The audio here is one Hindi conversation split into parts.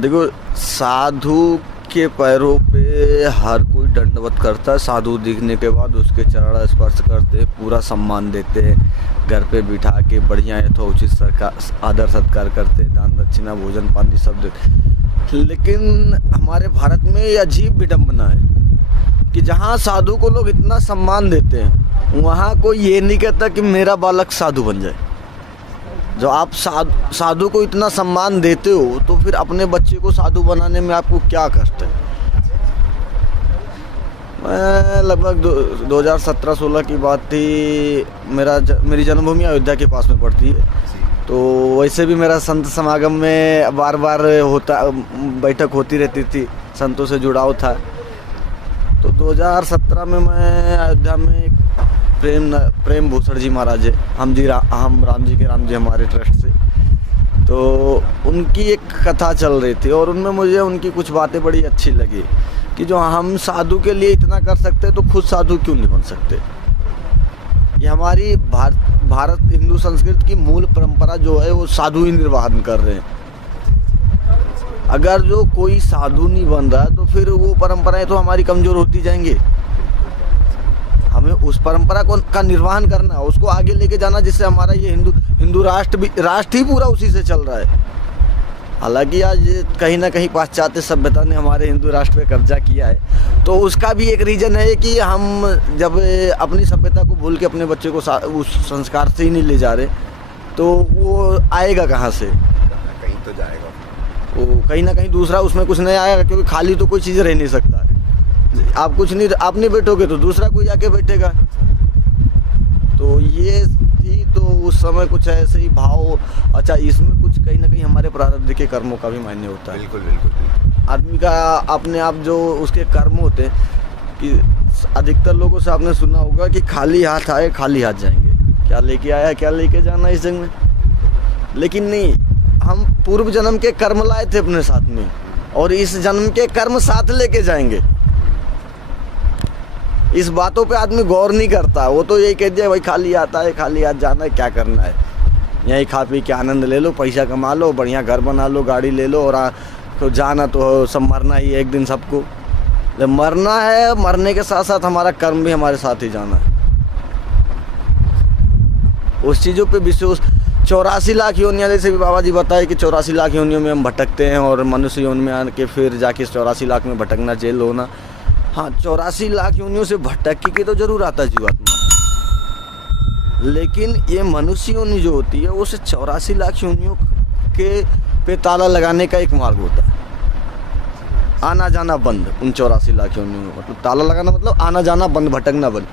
देखो, साधु के पैरों पे हर कोई दंडवत करता है। साधु दिखने के बाद उसके चरण स्पर्श करते, पूरा सम्मान देते हैं, घर पे बिठा के बढ़िया यथोचित सरकार आदर सत्कार करते, दान दक्षिणा भोजन पानी सब देते। लेकिन हमारे भारत में ये अजीब विडंबना है कि जहाँ साधु को लोग इतना सम्मान देते हैं, वहाँ कोई ये नहीं कहता कि मेरा बालक साधु बन जाए। जो आप साधु को इतना सम्मान देते हो, तो फिर अपने बच्चे को साधु बनाने में आपको क्या कष्ट है। मैं लगभग 2017-16 की बात थी। मेरी जन्मभूमि अयोध्या के पास में पड़ती है, तो वैसे भी मेरा संत समागम में बार बार बैठक होती रहती थी, संतों से जुड़ाव था। तो 2017 में मैं अयोध्या में प्रेम भूषण जी महाराज है, हम राम जी हमारे ट्रस्ट से, तो उनकी एक कथा चल रही थी और उनमें मुझे उनकी कुछ बातें बड़ी अच्छी लगी कि जो हम साधु के लिए इतना कर सकते तो खुद साधु क्यों नहीं बन सकते। ये हमारी भारत हिंदू संस्कृति की मूल परंपरा जो है वो साधु ही निर्वाहन कर रहे हैं। अगर जो कोई साधु नहीं बन रहा तो फिर वो परंपराएं तो हमारी कमज़ोर होती जाएंगी। हमें उस परंपरा का निर्वहन करना, उसको आगे लेके जाना, जिससे हमारा ये हिंदू राष्ट्र ही पूरा उसी से चल रहा है। हालांकि आज कहीं ना कहीं पाश्चात्य सभ्यता ने हमारे हिंदू राष्ट्र पे कब्जा किया है, तो उसका भी एक रीज़न है कि हम जब अपनी सभ्यता को भूल के अपने बच्चे को उस संस्कार से ही नहीं ले जा रहे, तो वो आएगा कहाँ से? कहीं तो जाएगा वो, कहीं ना कहीं दूसरा उसमें कुछ नहीं आएगा, क्योंकि खाली तो कोई चीज़ रह नहीं सकता। आप नहीं बैठोगे तो दूसरा कोई आके बैठेगा। तो ये थी, तो उस समय कुछ ऐसे ही भाव। अच्छा, इसमें कुछ कहीं ना कहीं हमारे प्रारब्ध के कर्मों का भी मायने होता है। बिल्कुल बिल्कुल। आदमी का अपने आप जो उसके कर्म होते हैं, कि अधिकतर लोगों से आपने सुना होगा कि खाली हाथ आए खाली हाथ जाएंगे। क्या लेके आया, क्या लेके जाना इस जंग में? लेकिन नहीं, हम पूर्व जन्म के कर्म लाए थे अपने साथ में, और इस जन्म के कर्म साथ लेके जाएंगे। इस बातों पे आदमी गौर नहीं करता। वो तो यही कह दिया भाई खाली आता है, खाली हाथ जाना है, क्या करना है, यहीं खा पी के आनंद ले लो, पैसा कमा लो, बढ़िया घर बना लो, गाड़ी ले लो, और तो जाना तो सब मरना ही एक दिन सबको। जब मरना है, मरने के साथ साथ हमारा कर्म भी हमारे साथ ही जाना है। उस चीज़ों पे विशेष 84 लाख योनियाँ, जैसे भी बाबा जी बताए कि 84 लाख योनियों में हम भटकते हैं, और मनुष्य योनि में आके फिर जाके 84 लाख में भटकना, जेल होना। हाँ, 84 लाख योनियों से भटक के तो जरूर आता है जीवात्मा, लेकिन ये मनुष्य योनि जो होती है वो सिर्फ 84 लाख योनियों के पे ताला लगाने का एक मार्ग होता है। आना जाना बंद उन 84 लाख योनियों में, मतलब ताला लगाना मतलब आना जाना बंद, भटकना बंद।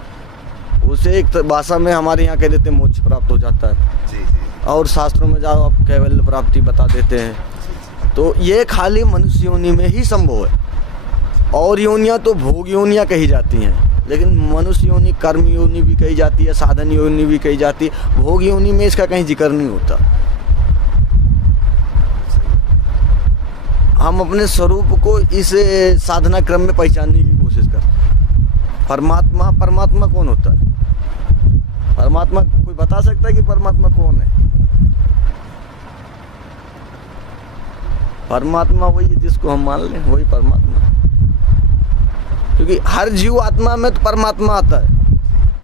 उसे एक भाषा में हमारे यहाँ कह देते हैं मोक्ष प्राप्त हो जाता है। जी जी। और शास्त्रों में जाओ आप कैवल्य प्राप्ति बता देते हैं। तो ये खाली मनुष्य योनि में ही संभव है। और योनियाँ तो भोग योनियाँ कही जाती हैं, लेकिन मनुष्य योनि कर्म योनि भी कही जाती है, साधन योनि भी कही जाती है। भोग योनि में इसका कहीं जिक्र नहीं होता। हम अपने स्वरूप को इस साधना क्रम में पहचानने की कोशिश करते। परमात्मा कौन होता है? परमात्मा कोई बता सकता है कि परमात्मा कौन है? परमात्मा वही है जिसको हम मान लें, वही परमात्मा। क्योंकि हर जीव आत्मा में तो परमात्मा आता है।